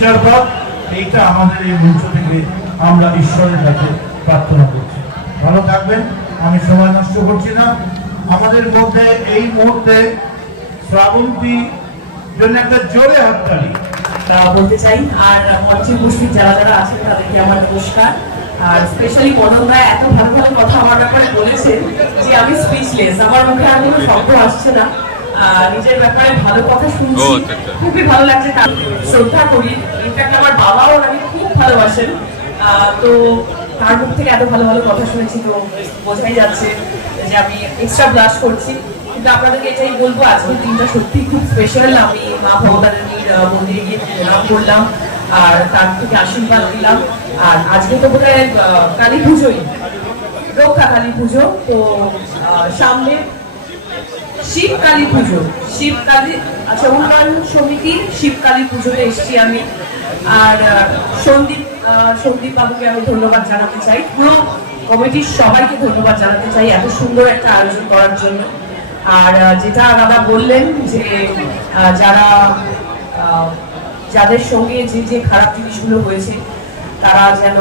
বিচারপথ, এইটা আমাদের এই মঞ্চ থেকে আমরা ঈশ্বরের কাছে প্রার্থনা করছি। ভালো থাকবেন, আমি সময় নষ্ট করছি না। আমাদের মধ্যে এই মুহূর্তে শ্রাবন্তী জন্য একটা জোরে হাততালি বলতে চাই। আর মঞ্চে উপস্থিত যারা যারা আছেন তাদেরকে আমার নমস্কার। আর স্পেশালি মদনদা এত ভালো ভালো কথা আমার ব্যাপারে বলেছেন যে আমি স্পিচলেস, আমার মুখে আর কোনো শব্দ আসছে না। নিজের ব্যাপারে ভালো কথা শুনছি, খুবই ভালো লাগছে, তার শ্রদ্ধা করি। ইনফ্যাক্ট আমার বাবাও আমি খুব ভালোবাসেন, তো তার মুখ থেকে এত ভালো ভালো কথা শুনেছি, তো বোঝাই যাচ্ছে যে আমি এক্সট্রা ব্লাশ করছি। কিন্তু আপনাদেরকে এটাই বলবো, আজকের দিনটা সত্যি খুব স্পেশাল। আমি মা ভগবতারিণীর মন্দিরে গিয়ে প্রণাম করলাম আর তার থেকে আশীর্বাদ দিলাম। আর আজকে তো বোধ হয় কালী পুজোই, রক্ষা কালী পুজো, তো সামনে শিব কালী পুজো, শিব কালী উন্নয়ন সমিতির শিব কালী পুজোতে এসেছি আমি। আর সন্দীপ বাবুকে আমি ধন্যবাদ জানাতে চাই, পুরো কমিটির সবাইকে ধন্যবাদ জানাতে চাই এত সুন্দর একটা আয়োজন করার জন্য। আর যেটা দাদা বললেন যে যাদের সঙ্গে যে খারাপ জিনিসগুলো হয়েছে তারা যেন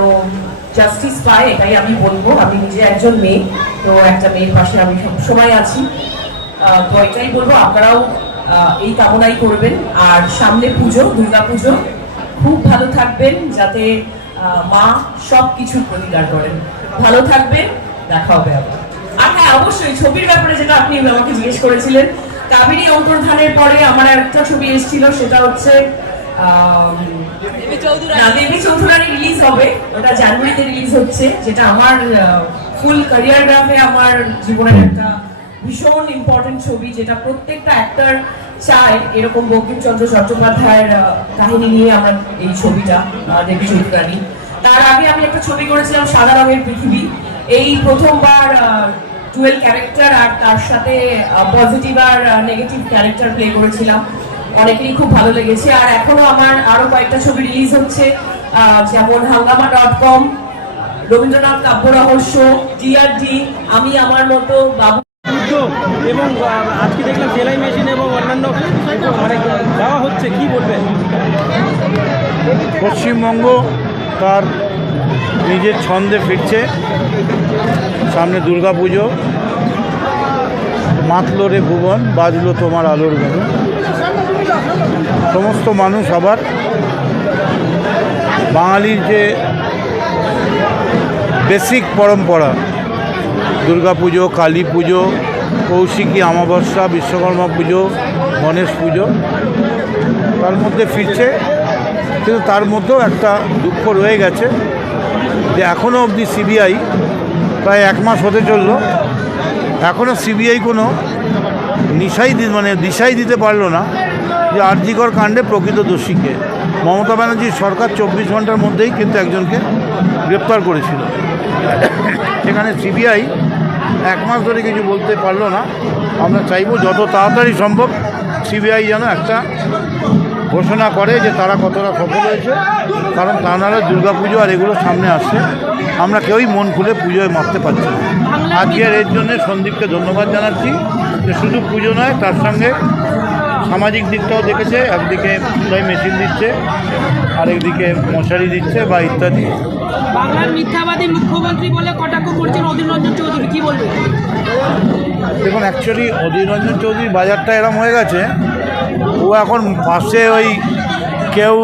জাস্টিস পায়, এটাই আমি বলবো। আমি নিজে একজন মেয়ে, তো একটা মেয়ের পাশে আমি সবসময় আছি, তো এটাই বলবো। আপনারাও এই কামনাই করবেন। আর সামনে পুজো, দুর্গা পুজো, খুব ভালো থাকবেন, যাতে মা সব কিছুর প্রতিকার করেন। ভালো থাকবেন, দেখা হবে আবার। আর হ্যাঁ, অবশ্যই ছবির ব্যাপারে যেটা আপনি আমাকে জিজ্ঞেস করেছিলেন, কাবেরী অন্তর্ধানের পরে আমার একটা ছবি এসেছিল, সেটা হচ্ছে দেবী চৌধুরানী রিলিজ হবে, ওটা জানুয়ারিতে রিলিজ হচ্ছে, যেটা আমার ফুল ক্যারিয়ার গ্রাফে আমার জীবনের একটা ভীষণ ইম্পর্টেন্ট ছবি, যেটা প্রত্যেকটা অ্যাক্টর চায় এরকম বঙ্কিমচন্দ্র চট্টোপাধ্যায়ের কাহিনী নিয়ে আমার এই ছবিটা দেবী চৌধুরানী। তার আগে আমি একটা ছবি করেছিলাম সাদা রঙের পৃথিবী, এই প্রথমবার ডুয়েল ক্যারেক্টার, আর তার সাথে পজিটিভ আর নেগেটিভ ক্যারেক্টার প্লে করেছিলাম, অনেকেরই খুব ভালো লেগেছে। আর এখনো আমার আরো কয়েকটা ছবি রিলিজ হচ্ছে, যেমন হাঙ্গামা.com, রবীন্দ্রনাথ কাব্য রহস্য, ডিআরডি, আমি আমার মতো, বাবু। এবং আজকে দেখলাম সেলাই মেশিন এবং অন্যান্য অনেক দেওয়া হচ্ছে, কি বলবেন? পশ্চিমবঙ্গ তার নিজের ছন্দে ফিরছে। সামনে দুর্গা পুজো, মাতলো রে ভুবন, বাজলো তোমার আলোর গান। সমস্ত মানুষ আবার বাঙালির যে বেসিক পরম্পরা, দুর্গা পুজো, কালী পুজো, কৌশিকী অমাবস্যা, বিশ্বকর্মা পুজো, গণেশ পুজো, তার মধ্যে ফিরছে। কিন্তু তার মধ্যেও একটা দুঃখ রয়ে গেছে যে এখনও অবধি সিবিআই, প্রায় 1 মাস হতে চললো, এখনও সিবিআই কোনো দিশাই দিতে পারলো না যে আরজিকর কাণ্ডে প্রকৃত দোষীকে। মমতা ব্যানার্জির সরকার 24 ঘন্টার মধ্যেই কিন্তু একজনকে গ্রেপ্তার করেছিল, সেখানে সিবিআই 1 মাস ধরে কিছু বলতে পারলো না। আমরা চাইব যত তাড়াতাড়ি সম্ভব সিবিআই যেন একটা ঘোষণা করে যে তারা কতটা সফল হয়েছে, কারণ তা নাহলে দুর্গা পুজো আর এগুলো সামনে আসছে, আমরা কেউই মন খুলে পুজোয় মারতে পারছি না। আজকের এর জন্যে সন্দীপকে ধন্যবাদ জানাচ্ছি যে শুধু পুজো নয়, তার সঙ্গে সামাজিক দিকটাও দেখেছে। একদিকে সেলাই মেশিন দিচ্ছে, আরেকদিকে মশারি দিচ্ছে বা ইত্যাদি। বাংলার মিথ্যাবাদী মুখ্যমন্ত্রী বলে কটাক্ষ করছেন অধীর রঞ্জন চৌধুরী, কি বলবেন? দেখুন, অ্যাকচুয়ালি অধীর রঞ্জন চৌধুরীর বাজারটা এরম হয়ে গেছে, ও এখন পাশে ওই কেউ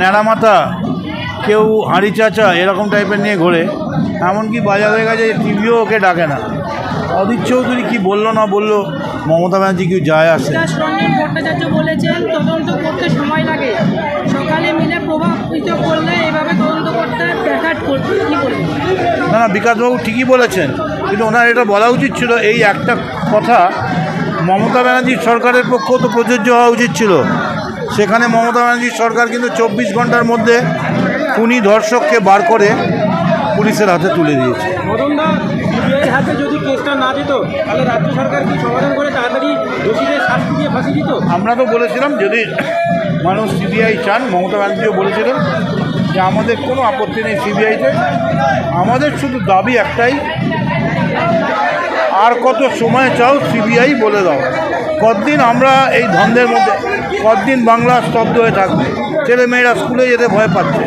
ন্যাড়ামাথা, কেউ হাঁড়ি চাচা এরকম টাইপের নিয়ে ঘোরে। এমনকি বাজার হয়ে গেছে, টিভিও ওকে ডাকে না। অধীর চৌধুরী কী বললো না বললো, মমতা ব্যানার্জি কেউ যায় আসে। রঞ্জন ভট্টাচার্য বলেছেন তদন্ত করতে সময় লাগে, সকালে মিলে প্রভাবিত করলে এভাবে তদন্ত করতে ব্যাঘাত করতে, কি বলবেন? না, বিকাশবাবু ঠিকই বলেছেন, কিন্তু ওনার এটা বলা উচিত ছিল। এই একটা কথা মমতা ব্যানার্জির সরকারের পক্ষেও তো প্রযোজ্য হওয়া উচিত ছিল। সেখানে মমতা ব্যানার্জির সরকার কিন্তু 24 ঘন্টার মধ্যে খুনি ধর্ষককে বার করে পুলিশের হাতে তুলে দিয়েছে। মদনদা, সিবিআই হাতে যদি কেসটা না দিত তাহলে রাজ্য সরকার কি সমাধান করে তাড়াতাড়ি দোষীদের শাস্তি দিয়ে ফাঁসি দিত? আমরা তো বলেছিলাম যদি মানুষ সিবিআই চান, মমতা ব্যানার্জিও বলেছিলেন যে আমাদের কোনো আপত্তি নেই সিবিআইতে, আমাদের শুধু দাবি একটাই, আর কত সময় চাও সিবিআই বলে দাও, কতদিন আমরা এই ধন্দের মধ্যে কতদিন বাংলা স্তব্ধ হয়ে থাকবে? ছেলে মেয়েরা স্কুলে যেতে ভয় পাচ্ছে।